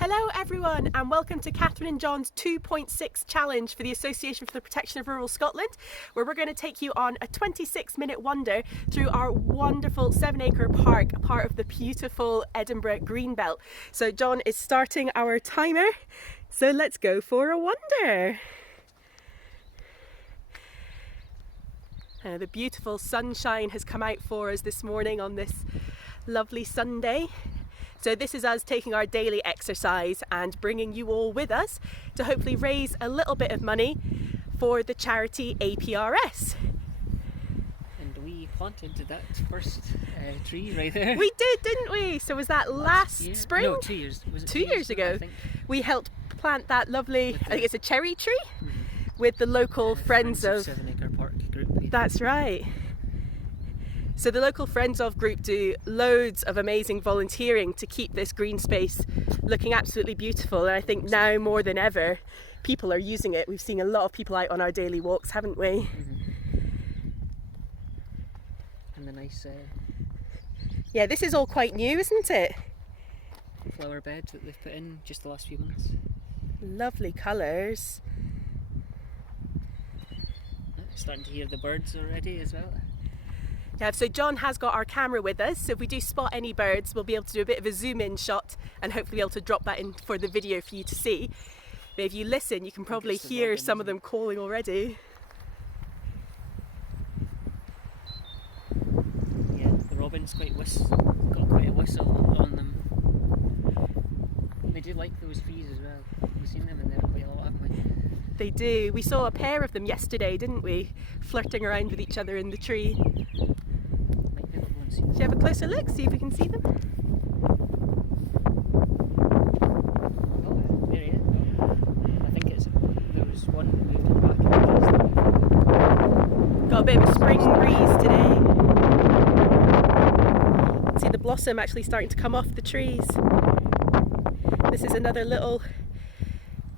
Hello everyone and welcome to Catherine and John's 2.6 challenge for the Association for the Protection of Rural Scotland, where we're going to take you on a 26-minute wander through our wonderful 7-acre park, a part of the beautiful Edinburgh Greenbelt. So John is starting our timer, so let's go for a wander. The beautiful sunshine has come out for us this morning on this lovely Sunday. So this is us taking our daily exercise and bringing you all with us to hopefully raise a little bit of money for the charity APRS. And we planted that first tree right there. We did, didn't we? So was that last spring? No, 2 years. Was it 2 years ago? I think. We helped plant that lovely, I think it's a cherry tree, with the local Friends of 7-acre park group. That's right. So the local Friends of group do loads of amazing volunteering to keep this green space looking absolutely beautiful, and I think now more than ever people are using it. We've seen a lot of people out on our daily walks, haven't we? And the nice yeah, this is all quite new, isn't it? flower bed that they've put in just the last few months. Lovely colours. Starting to hear the birds already as well. Yeah, so John has got our camera with us, so if we do spot any birds we'll be able to do a bit of a zoom in shot and hopefully be able to drop that in for the video for you to see. But if you listen you can probably hear some of them calling already. Yeah, the robins got quite a whistle on them. They do like those trees as well. We've seen them in there quite a lot, haven't we? They do. We saw a pair of them yesterday, didn't we? Flirting around with each other in the tree. Should you have a closer look, see if we can see them? Oh, there he is. Oh. I think there was one that moved in the back. Got a bit of a spring breeze today. See the blossom actually starting to come off the trees. This is another little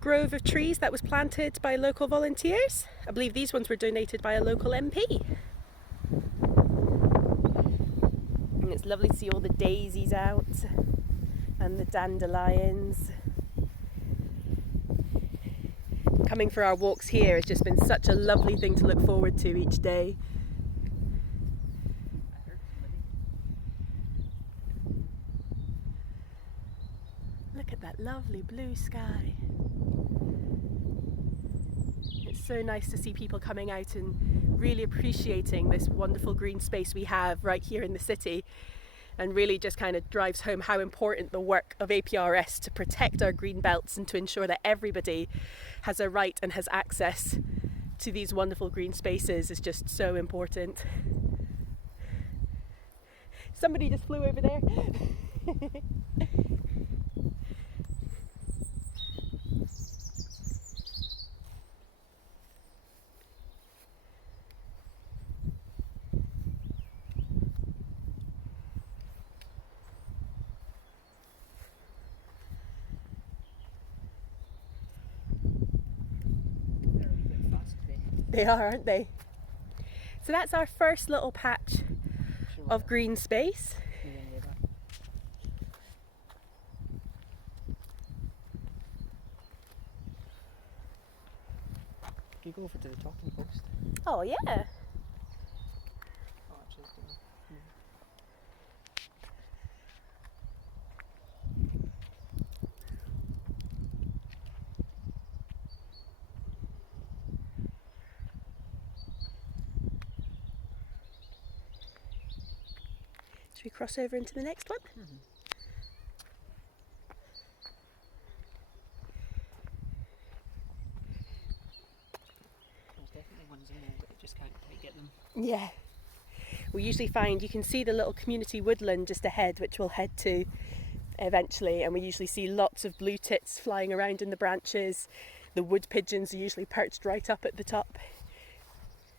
grove of trees that was planted by local volunteers. I believe these ones were donated by a local MP. And it's lovely to see all the daisies out and the dandelions. Coming for our walks here has just been such a lovely thing to look forward to each day. Look at that lovely blue sky. It's so nice to see people coming out and really appreciating this wonderful green space we have right here in the city, and really just kind of drives home how important the work of APRS to protect our green belts and to ensure that everybody has a right and has access to these wonderful green spaces is just so important. Somebody just flew over there. They are, aren't they? So that's our first little patch of green space. Can you go over to the talking post? Oh yeah. Oh, actually, Should we cross over into the next one? There's definitely ones in there, but I just can't quite get them. Yeah. We usually find, you can see the little community woodland just ahead, which we'll head to eventually, and we usually see lots of blue tits flying around in the branches. The wood pigeons are usually perched right up at the top.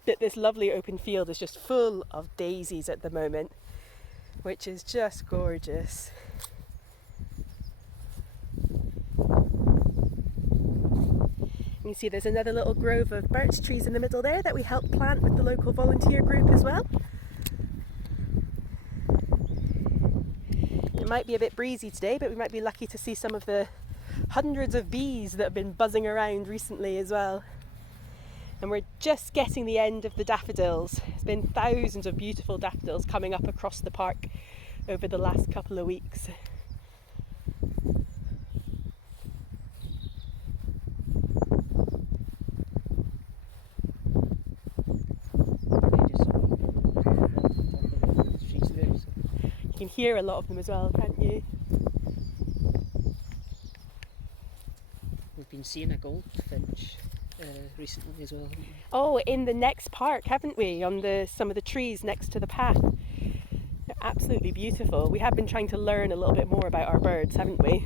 But this lovely open field is just full of daisies at the moment, which is just gorgeous. You can see there's another little grove of birch trees in the middle there that we helped plant with the local volunteer group as well. might be a bit breezy today, but we might be lucky to see some of the hundreds of bees that have been buzzing around recently as well. And we're just getting the end of the daffodils. There's been thousands of beautiful daffodils coming up across the park over the last couple of weeks. You can hear a lot of them as well, can't you? We've been seeing a goldfinch recently as well, haven't we? Oh, in the next park, haven't we? On some of the trees next to the path. They're absolutely beautiful. We have been trying to learn a little bit more about our birds, haven't we?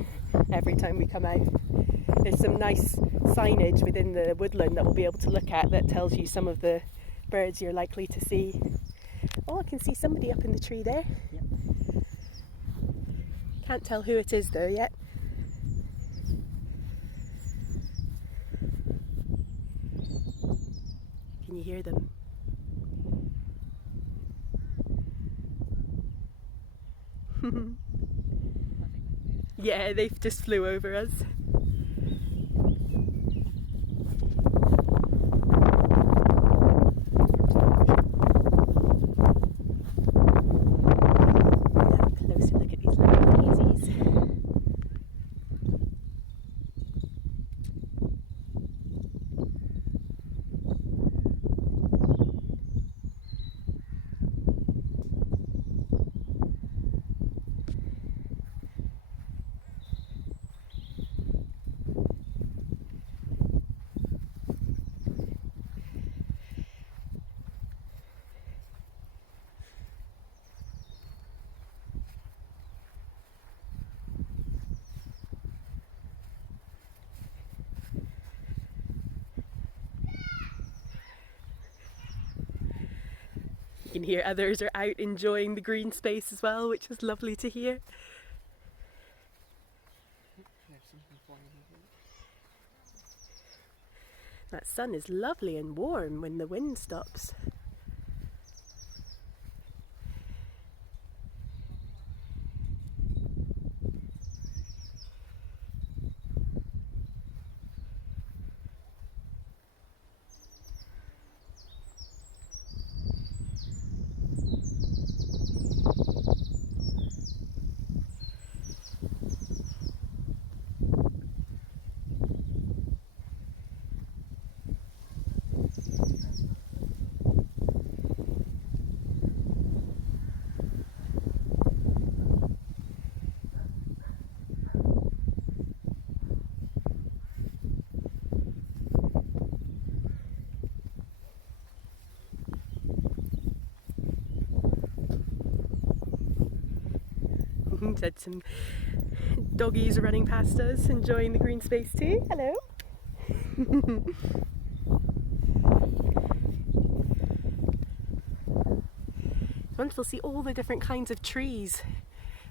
Every time we come out. There's some nice signage within the woodland that we'll be able to look at that tells you some of the birds you're likely to see. Oh, I can see somebody up in the tree there. Yep. Can't tell who it is though yet. Can you hear them? Yeah, they've just flew over us. Have a closer look at these little daisies. You can hear others are out enjoying the green space as well, which is lovely to hear. There's something flying over. That sun is lovely and warm when the wind stops. Said some doggies running past us, enjoying the green space too. Hello. Wonderful to see all the different kinds of trees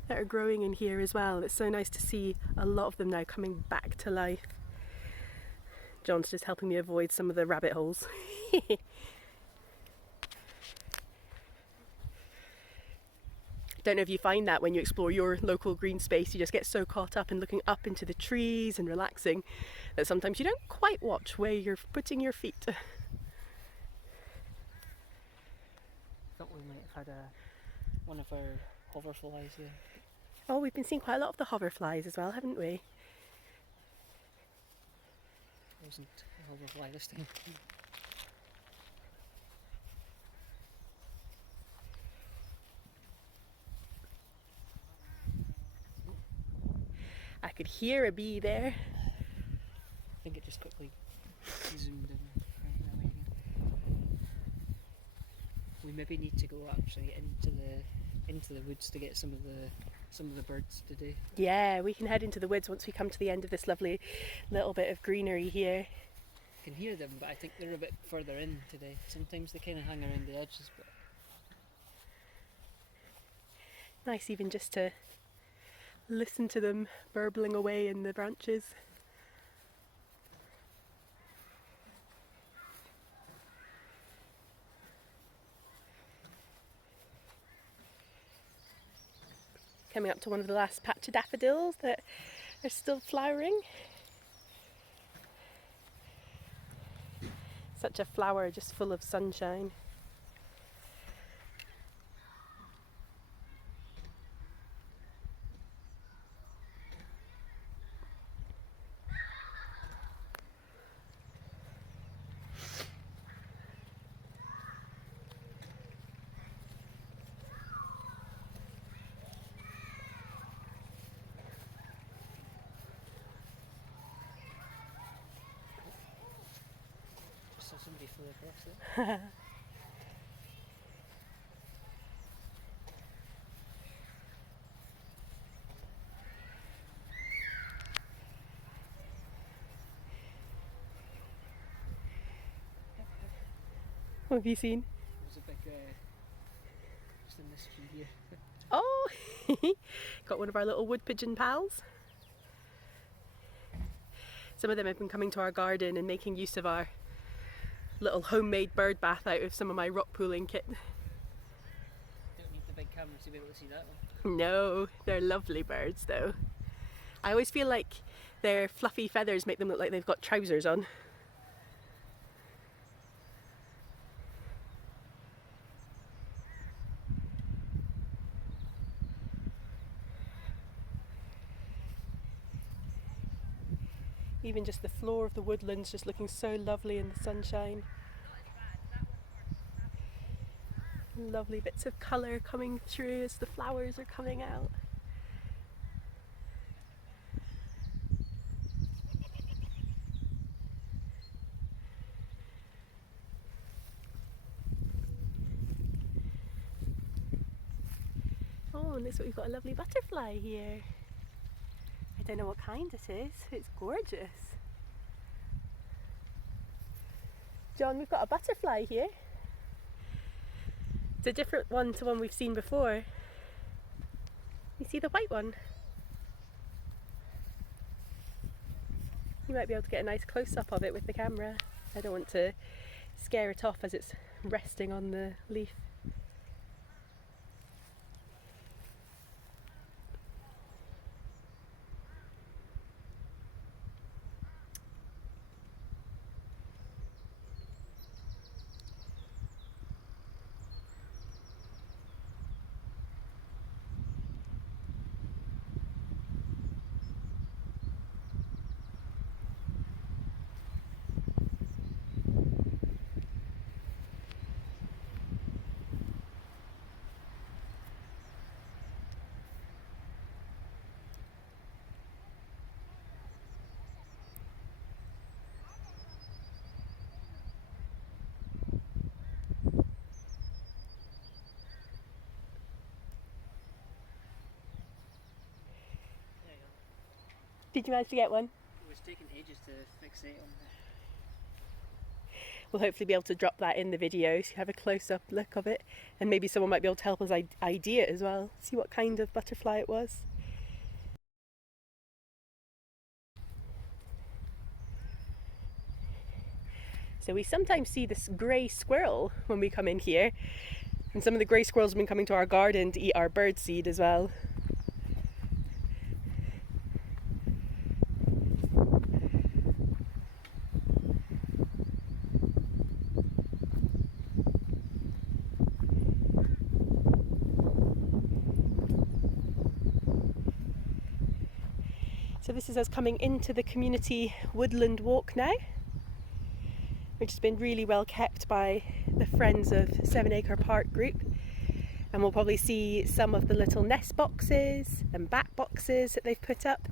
that are growing in here as well. It's so nice to see a lot of them now coming back to life. John's just helping me avoid some of the rabbit holes. Don't know if you find that when you explore your local green space, you just get so caught up in looking up into the trees and relaxing that sometimes you don't quite watch where you're putting your feet. Thought we might have had one of our hoverflies there. Oh, we've been seeing quite a lot of the hoverflies as well, haven't we? It wasn't a hoverfly this time. I could hear a bee there. I think it just quickly zoomed in. We maybe need to go actually into the woods to get some of the birds today. Yeah, we can head into the woods once we come to the end of this lovely little bit of greenery here. I can hear them, but I think they're a bit further in today. Sometimes they kind of hang around the edges, but Nice even just to listen to them burbling away in the branches. Coming up to one of the last patch of daffodils that are still flowering. Such a flower, just full of sunshine. Saw somebody flew across it. What have you seen? There's a big, just in this tree here. Oh, got one of our little wood pigeon pals. Some of them have been coming to our garden and making use of our little homemade bird bath out of some of my rock pooling kit. Don't need the big camera to be able to see that one. No, they're lovely birds though. I always feel like their fluffy feathers make them look like they've got trousers on. Even just the floor of the woodlands just looking so lovely in the sunshine. Lovely bits of colour coming through as the flowers are coming out. Oh, and we've got a lovely butterfly here. I don't know what kind it is. It's gorgeous. John, we've got a butterfly here. It's a different one to one we've seen before. You see the white one? You might be able to get a nice close-up of it with the camera. I don't want to scare it off as it's resting on the leaf. Did you manage to get one? It was taking ages to fixate on the... We'll hopefully be able to drop that in the video so you have a close-up look of it, and maybe someone might be able to help us ID it as well, see what kind of butterfly it was. So we sometimes see this grey squirrel when we come in here, and some of the grey squirrels have been coming to our garden to eat our bird seed as well. So this is us coming into the community woodland walk now, which has been really well kept by the Friends of 7 Acre Park group. And we'll probably see some of the little nest boxes and bat boxes that they've put up,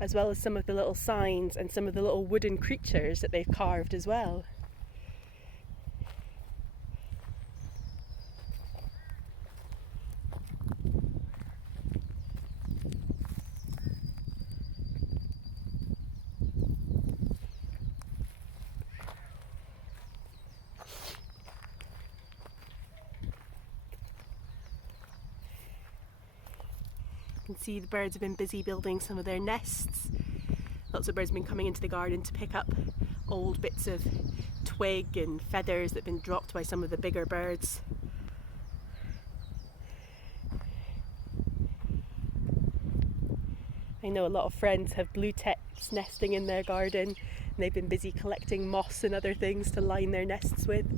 as well as some of the little signs and some of the little wooden creatures that they've carved as well. You can see the birds have been busy building some of their nests. Lots of birds have been coming into the garden to pick up old bits of twig and feathers that have been dropped by some of the bigger birds. know a lot of friends have blue tits nesting in their garden, and they've been busy collecting moss and other things to line their nests with.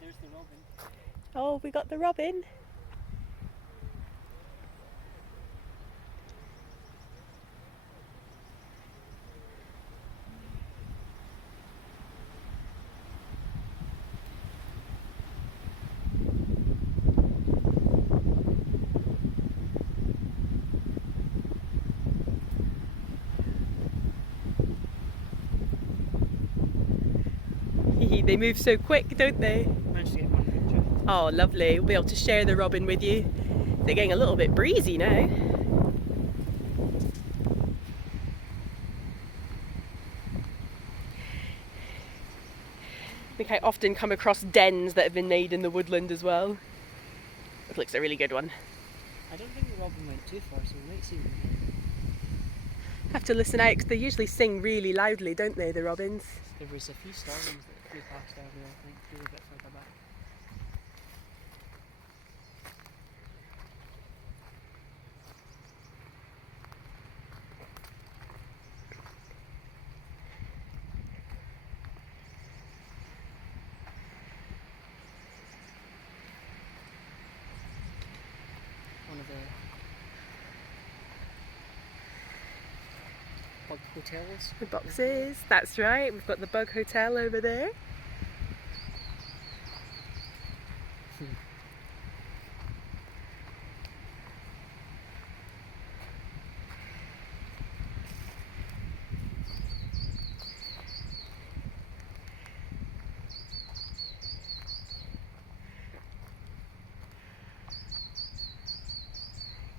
There's the robin. Oh, we got the robin. They move so quick, don't they? Managed to get one picture. Oh, lovely. We'll be able to share the robin with you. They're getting a little bit breezy now. I think I often come across dens that have been made in the woodland as well. It looks a really good one. I don't think the robin went too far, so we might see them. Have to listen out because they usually sing really loudly, don't they, the robins? There was a few starlings that flew past earlier, I think, they were a bit further back. One of the bug hotels. The boxes, that's right. We've got the Bug Hotel over there.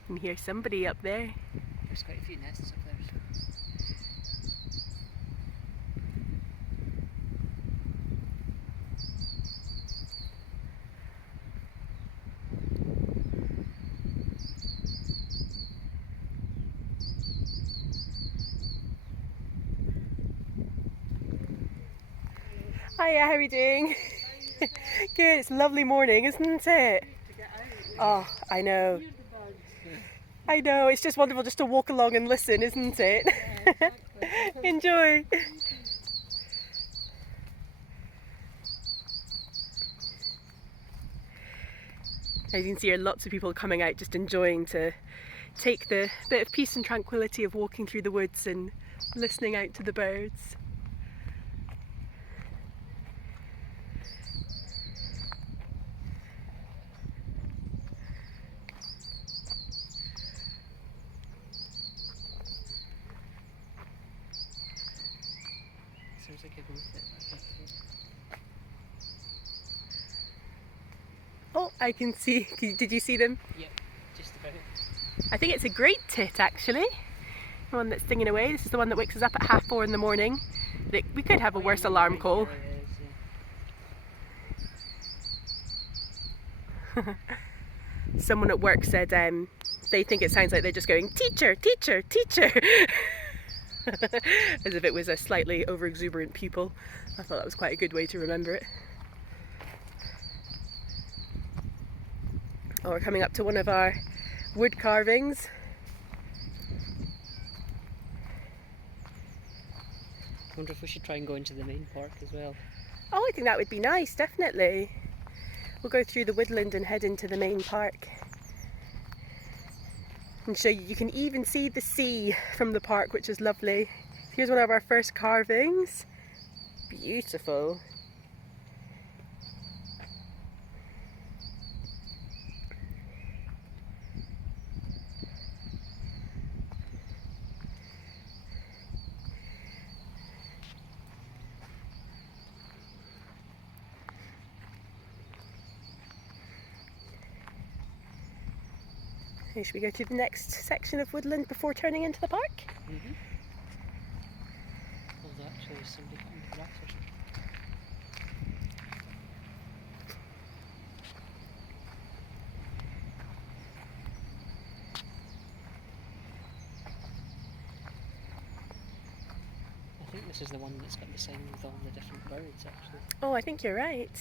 You can hear somebody up there. There's quite a few nests up there. Hiya, how are you doing? Good, it's a lovely morning, isn't it? Oh, I know. I know, it's just wonderful just to walk along and listen, isn't it? Yeah, exactly. Enjoy. As you can see, there are lots of people coming out just enjoying to take the bit of peace and tranquility of walking through the woods and listening out to the birds. Sounds like a blue tit, I think. Oh, I can see. Did you see them? Yep, just about. I think it's a great tit actually. The one that's singing away. This is the one that wakes us up at 4:30 in the morning. We could have a worse alarm call. Someone at work said they think it sounds like they're just going, teacher, teacher, teacher. As if it was a slightly over-exuberant pupil. I thought that was quite a good way to remember it. Oh, we're coming up to one of our wood carvings. I wonder if we should try and go into the main park as well. Oh, I think that would be nice, definitely. We'll go through the woodland and head into the main park. And show you, you can even see the sea from the park, which is lovely. Here's one of our first carvings. Beautiful. Should we go to the next section of woodland before turning into the park? Mm-hmm. Well, actually, there's somebody cutting the grass or something. I think this is the one that's got the sign with all the different birds, actually. Oh, I think you're right.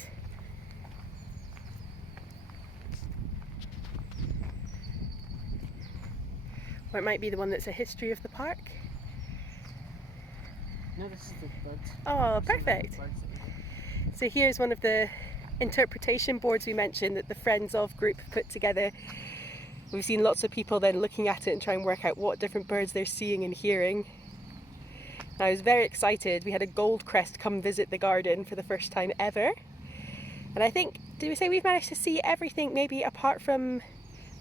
Or it might be the one that's a history of the park. No, this is the birds. Oh, Some of the perfect. birds that we got. So here's one of the interpretation boards we mentioned that the Friends of group put together. We've seen lots of people then looking at it and trying to work out what different birds they're seeing and hearing. I was very excited. We had a goldcrest come visit the garden for the first time ever. And I think, did we say we've managed to see everything maybe apart from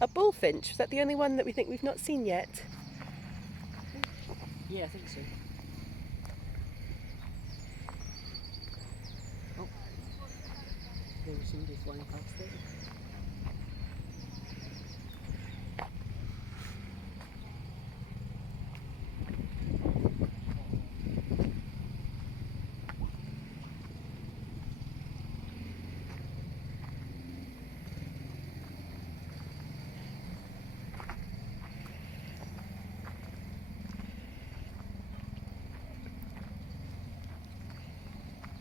a bullfinch? Was that the only one that we think we've not seen yet? Yeah, I think so. Oh, there was somebody flying past there.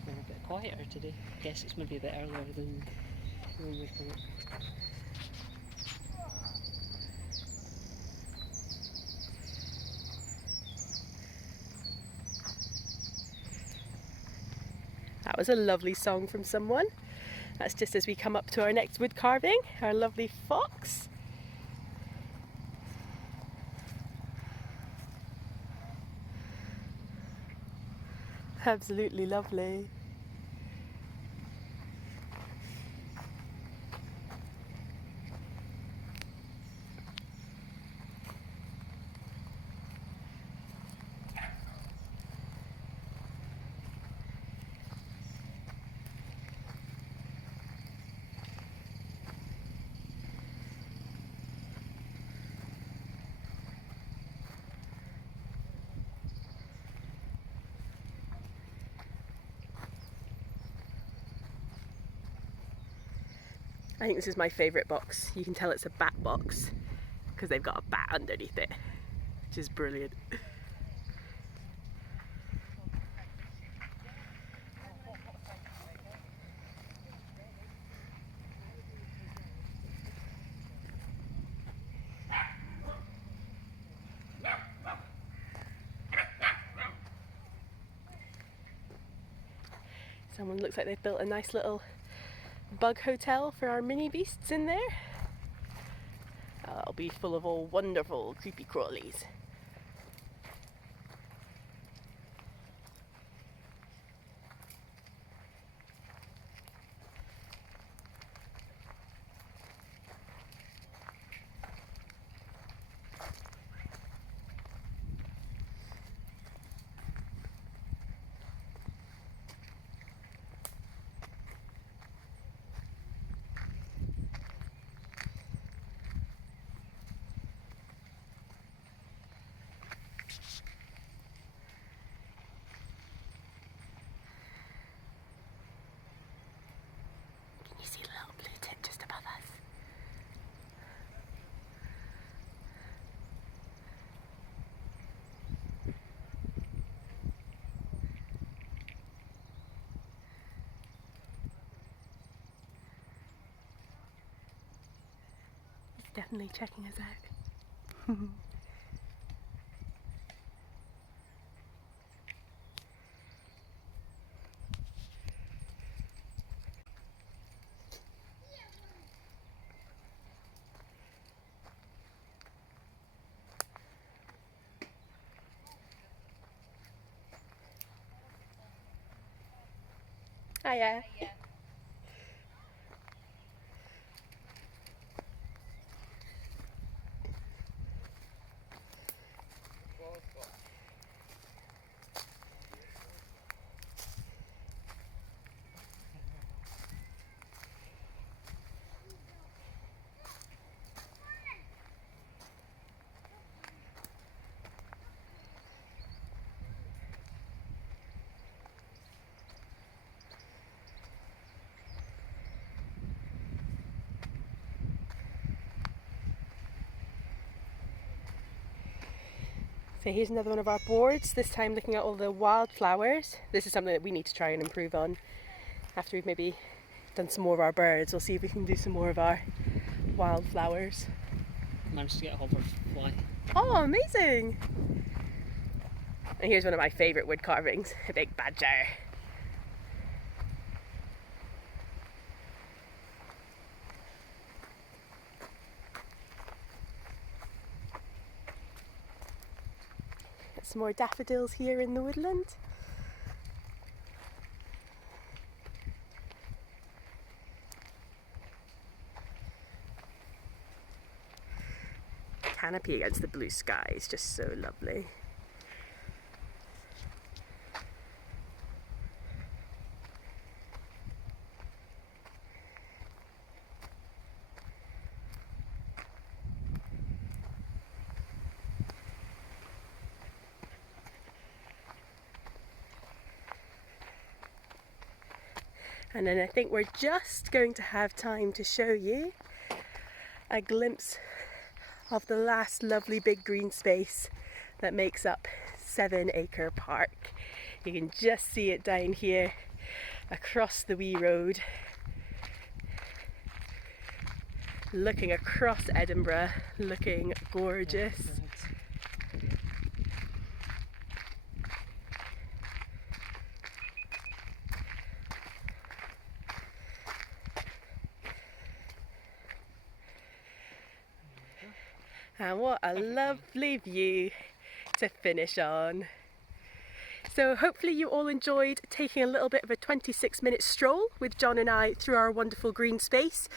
Been a bit quieter today. Guess it's maybe a bit earlier than when we come up. That was a lovely song from someone. That's just as we come up to our next wood carving, our lovely fox. Absolutely lovely. I think this is my favourite box. You can tell it's a bat box because they've got a bat underneath it, which is brilliant. Someone looks like they've built a nice little bug hotel for our mini beasts in there. It'll be full of all wonderful creepy crawlies. You see a little blue tit just above us. He's definitely checking us out. Hiya. So here's another one of our boards, this time looking at all the wildflowers. This is something that we need to try and improve on. After we've maybe done some more of our birds, we'll see if we can do some more of our wildflowers. Managed to get a hoverfly. Oh, amazing! And here's one of my favourite wood carvings, a big badger. Got some more daffodils here in the woodland. Canopy against the blue sky is just so lovely. And then I think we're just going to have time to show you a glimpse of the last lovely big green space that makes up 7 Acre Park. You can just see it down here across the wee road, looking across Edinburgh, looking gorgeous. And what a lovely view to finish on. So hopefully you all enjoyed taking a little bit of a 26-minute stroll with John and I through our wonderful green space.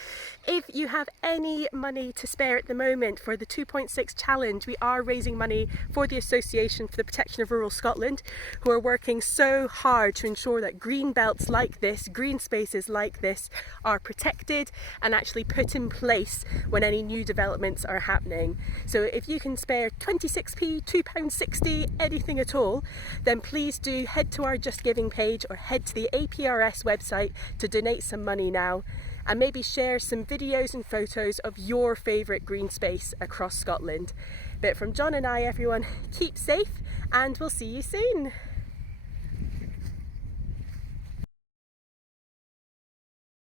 If you have any money to spare at the moment for the 2.6 challenge, we are raising money for the Association for the Protection of Rural Scotland, who are working so hard to ensure that green belts like this, green spaces like this, are protected and actually put in place when any new developments are happening. So if you can spare 26p, £2.60, anything at all, then please do head to our Just Giving page or head to the APRS website to donate some money now, and maybe share some videos and photos of your favourite green space across Scotland. But from John and I, everyone, keep safe and we'll see you soon.